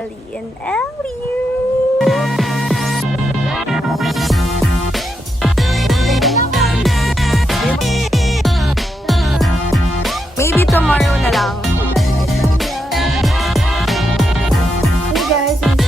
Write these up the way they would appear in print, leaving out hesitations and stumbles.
Ellie and Ellie. Maybe tomorrow na lang. Hey guys, it's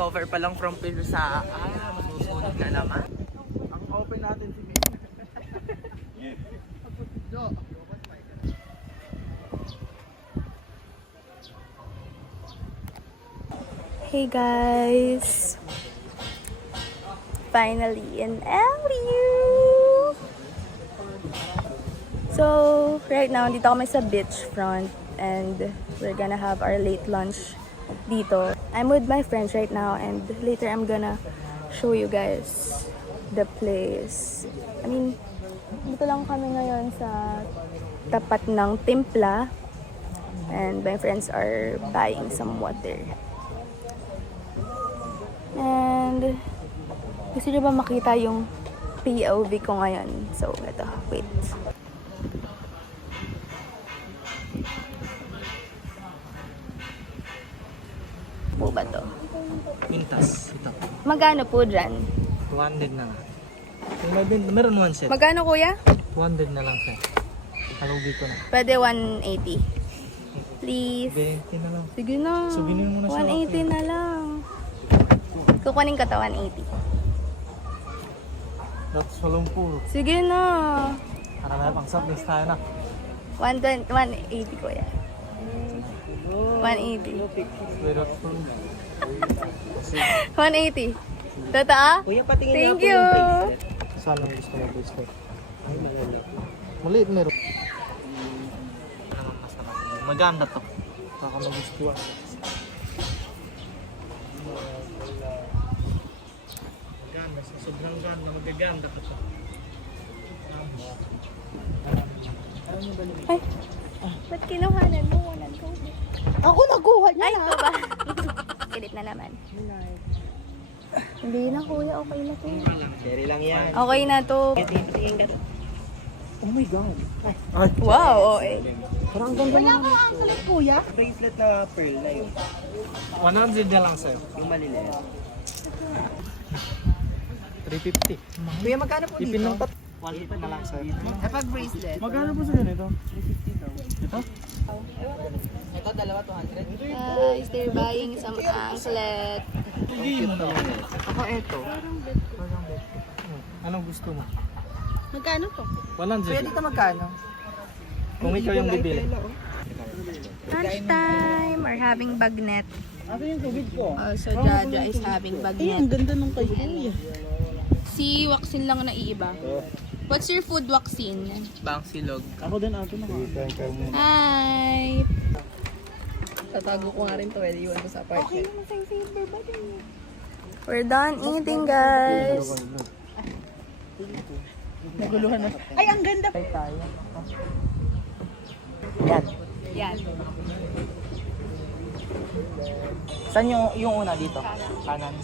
cover pa lang from Peru sa masusunod na naman. Ang open natin si Mim. Hey guys, finally in LU. So right now dito kami sa beach front and we're gonna have our late lunch dito. I'm with my friends right now and later I'm gonna show you guys the place. I mean, dito lang kami ngayon sa tapat ng Timpla and my friends are buying some water. And gusto nyo ba makita yung POV ko ngayon? So, ito. Wait. Po ba to? Mintas. Ito. Magkano po dyan? 200 na lang. Meron one set. Magkano kuya? 200 na lang siya. Halugi ko na. Pwede 180. Please. 20 na lang. Sige na. So, binili mo na siya. 180 na lang. Kukunin ko to 180. That's Walumpur. Sige na. Para na pang submix tayo na. 180 kuya. 180. Wait up for 180. Totoo? Kuya, patingin Thank nga po you. yung bracelet. saan ang gusto mo bracelet? Ay, malala. Maliit meron. Maganda to. Baka magustuhan. Maganda. Sobrang ganda. Magaganda ka to. Ay, ba't kinuhanan mo? Walang ko. Ako nakuha niya. Ay, ito ba? Edit na naman. Hindi na kuya, okay na to. Cherry lang yan. Okay na to. Tingin ka. Oh my God. Ay! Wow, okay. Parang ganda naman ito. Kuya? Bracelet na pearl na yun. 100 na lang sir. Yung maliliit. 350. Kuya, magkano po Ipin dito? ng pat. 150 na lang sir. Kapag bracelet. Magkano po sa ganito? 350 daw. Ito? Ito, dalawa 200. Guys, they're buying some anklet. Hindi mo naman. Ako ito. Anong gusto mo? Magkano to? 100. Kuya, dito magkano? Kung ikaw yung bibili. Lunchtime, we're having bagnet. Ano yung tubig ko? Also, Jaja is having bagnet. Ganda nung kay Kuya. Si Waxin lang na iiba. What's your food, Waxin? Bang silog. Ako din ato na. Hi! Tatago ko nga rin to. Pwede iwan ko sa apartment. We're done eating, guys. Naguluhan na. Ay, ang ganda. Ay, tayo. Yan. Yan. Saan yung una dito? Kanan.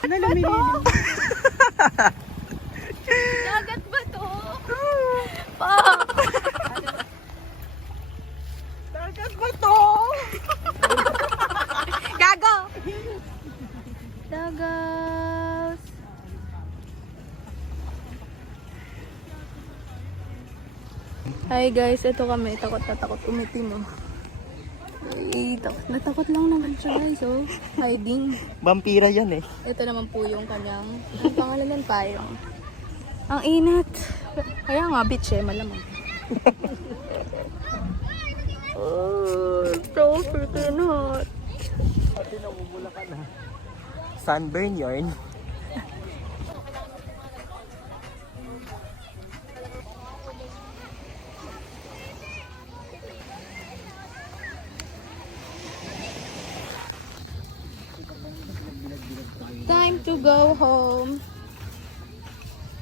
Ano namin? Dagat ba to? Fuck! Dagat ba to? Gago! Dagat! Hi guys, ito kami. Takot na takot umitim oh. Ay, takot na takot lang naman siya guys oh. Hiding. Vampira yan eh. Ito naman po yung kanyang, ang pangalan nun payong. Ang init. Kaya nga, bitch eh, malamang. Oh, so freaking hot. Sunburn yarn. Time to go home. home.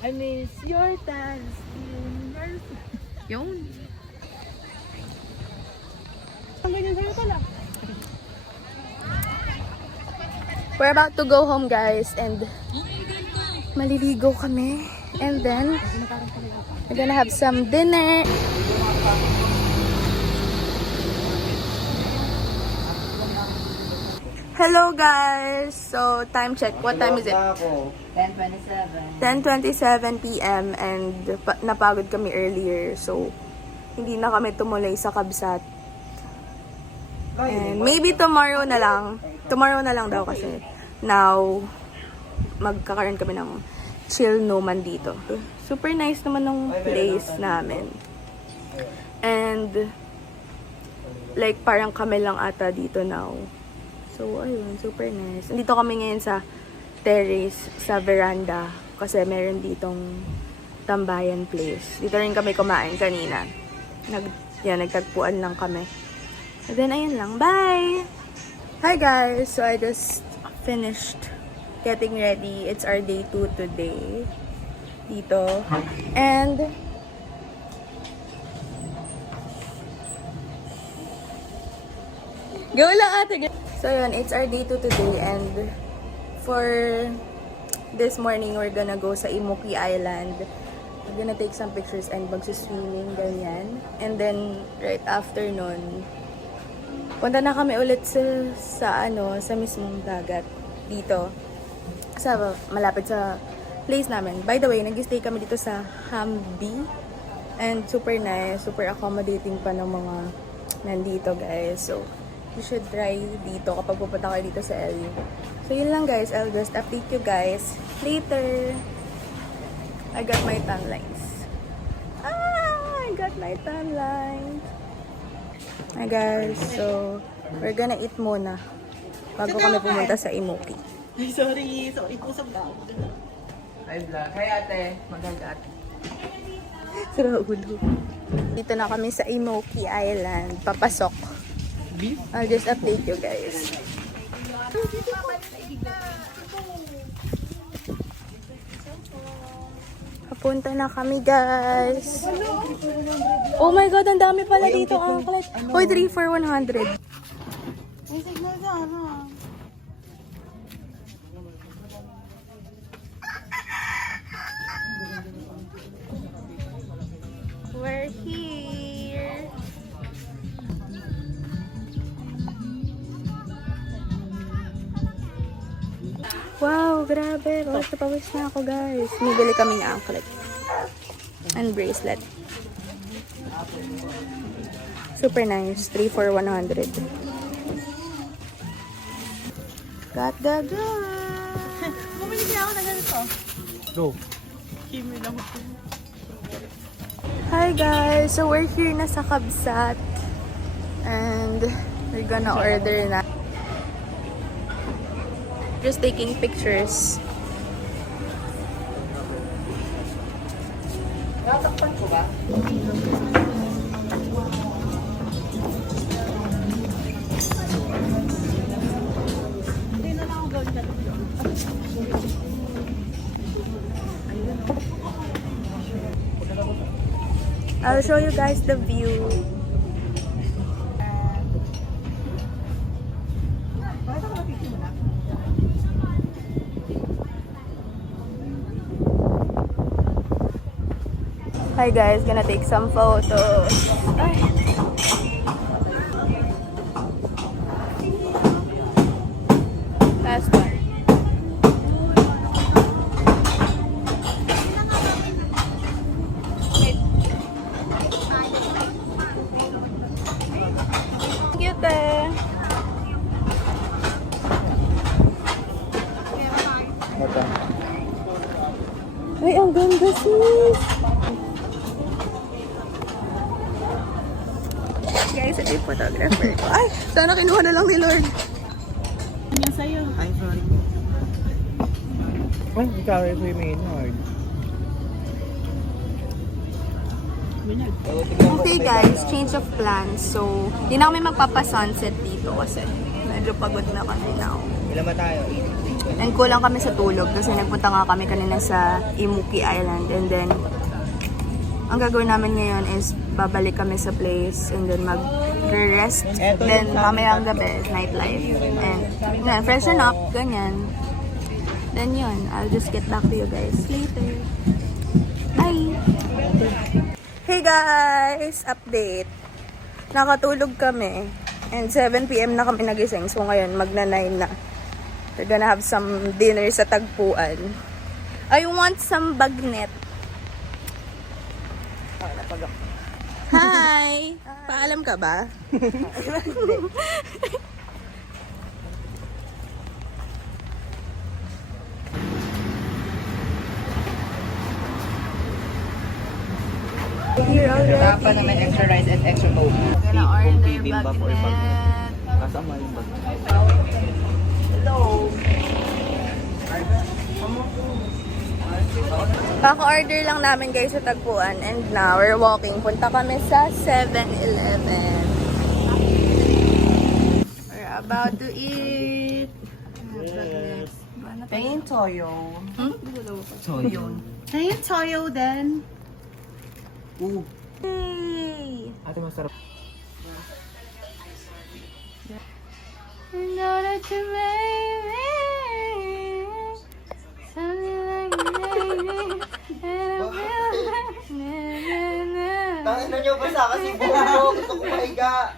I miss your dance. Yun. Ang ganyan sa'yo pala. We're about to go home, guys, and maliligo kami. And then, we're gonna have some dinner. Hello, guys! So, time check. What time is it? 10:27. 10:27 p.m. and napagod kami earlier. So, hindi na kami tumuloy sa Kabsat. And maybe tomorrow na lang. Tomorrow na lang daw kasi. Now, magkakaroon kami ng chill naman dito. Super nice naman ng place namin. And, like, parang kami lang ata dito now. So, ayun, super nice. Nandito kami ngayon sa terrace, sa veranda. Kasi meron ditong tambayan place. Dito rin kami kumain kanina. Nagtagpuan lang kami. And then, ayun lang. Bye! Hi guys! So, I just finished getting ready. It's our day 2 today. Dito. And, go lang ate! So, yun. It's our day 2 today. And, for this morning, we're gonna go sa Imuki Island. We're gonna take some pictures and magsiswimming, ganyan. And then, right after nun, punta na kami ulit sa mismong dagat dito. Malapit sa place namin. By the way, nag-stay kami dito sa Hamdi. And super nice, super accommodating pa ng mga nandito, guys. So, you should try dito kapag pupunta kayo dito sa LU. So, yun lang, guys. I'll just update you guys later. I got my tan lines. I got my tan lines. Hi guys, so we're gonna eat muna bago kami pumunta sa Imuki. Ay, sorry. Sorry po sa vlog. Hi vlog. Hi ate. Maganda ate. Sira ulo. Dito na kami sa Imuki Island. Papasok. I'll just update you guys. Papunta na kami, guys. Oh my God, ang dami pala dito, angklet. Hoy, 3 for 100. May signal dyan, ha? We're here. Wow, grabe. Pawis na pawis na ako, guys. Bumibili kami ng anklet. And bracelet. Super nice. 3 for 100. Got. Bumili kaya ako na ganito. Go. Kimi lang ako. Hi guys! So we're here na sa Kabsat. And we're gonna order na. Just taking pictures. Natakpan ko ba? Hindi na lang ako gawin ka. I'll show you guys the view. Bakit ako napitin mo na? Hi guys, gonna take some photos. Ay. Last one. Wait. Cute eh. Ay, ang ganda sis. Guys, ito yung photographer ko. Ay, sana kinuha na lang ni Lord. Yan sa'yo. Ay, sorry po. Ay, ikaw rin sa Maynard. Okay guys, change of plans. So, hindi na kami magpapa-sunset dito kasi medyo pagod na kami now. Ilan ba tayo? 8. And kulang kami sa tulog kasi nagpunta nga kami kanina sa Imuki Island. And then, ang gagawin namin ngayon is babalik kami sa place and then mag-rest. Then, mamayang gabi, nightlife. And, yun, freshen up, ganyan. Then yun, I'll just get back to you guys later. Bye! Hey guys! Update! Nakatulog kami. And 7 PM na kami nagising. So ngayon, magna-9 na. We're gonna have some dinner sa tagpuan. I want some bagnet. Hi! Paalam ka ba? Here already. Dapat na may extra rice and extra coke. Gonna order bibimbap or bagnet. Kasama yung bag. Hello. Kaka-order lang namin guys sa tagpuan and now we're walking. Punta kami sa 7-Eleven. We're about to eat. Yes. Tingin toyo. Toyo. Tingin toyo then. Yay! Ate, masarap. You know that you made me something like a baby and I feel like na. Tangin na nyo basta kasi bulo. Gusto ko mahiga.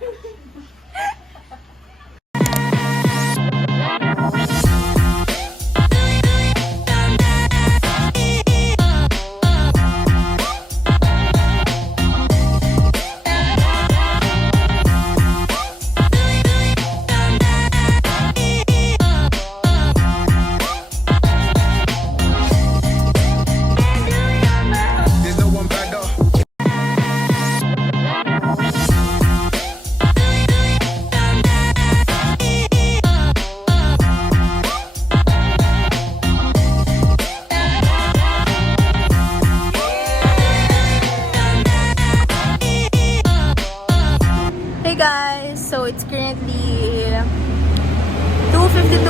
Hey guys, so it's currently 2:52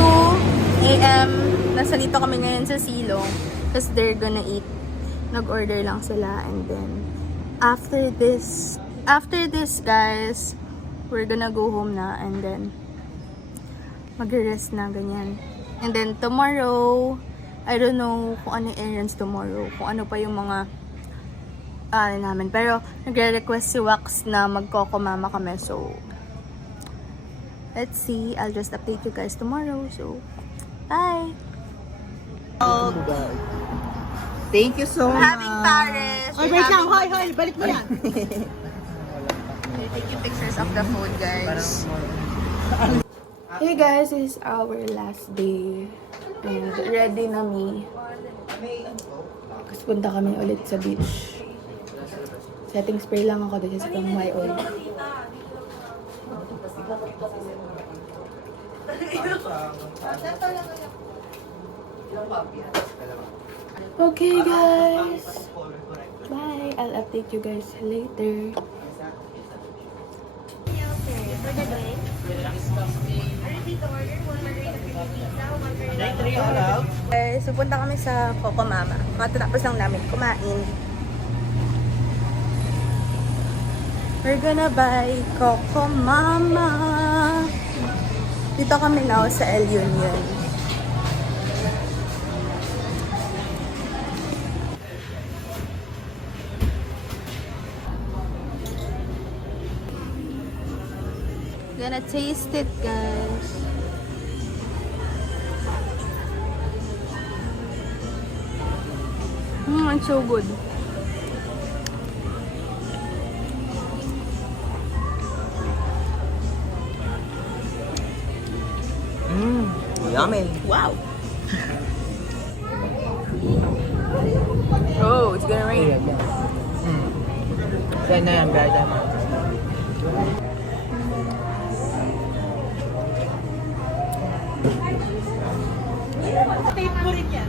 AM. Nasa dito kami ngayon sa Silong. Tapos they're gonna eat. Nag-order lang sila and then after this guys, we're gonna go home na and then mag-rest na ganyan. And then tomorrow, I don't know kung ano yung errands tomorrow, kung ano pa yung mga namin. Pero, nagre-request si Wax na magkokomama kami. So, let's see. I'll just update you guys tomorrow. So, bye! Thank you so much. Having Paris. Ay, wait lang. Hoy, hoy. Balik mo yan. We're taking pictures of the food, guys. Hey guys, this is our last day. And ready na me. Kasi punta kami ulit sa beach. Setting spray lang ako dito sa pang my oil. Okay guys. Bye. I'll update you guys later. Guys, so punta kami sa Coco Mama. Matatapos lang namin kumain. We're gonna buy Coco Mama. Dito kami now sa El Union. Gonna taste it, guys. It's so good. Yummy. Wow. Oh, it's gonna rain. Yan na yan, guys. Favorite yan.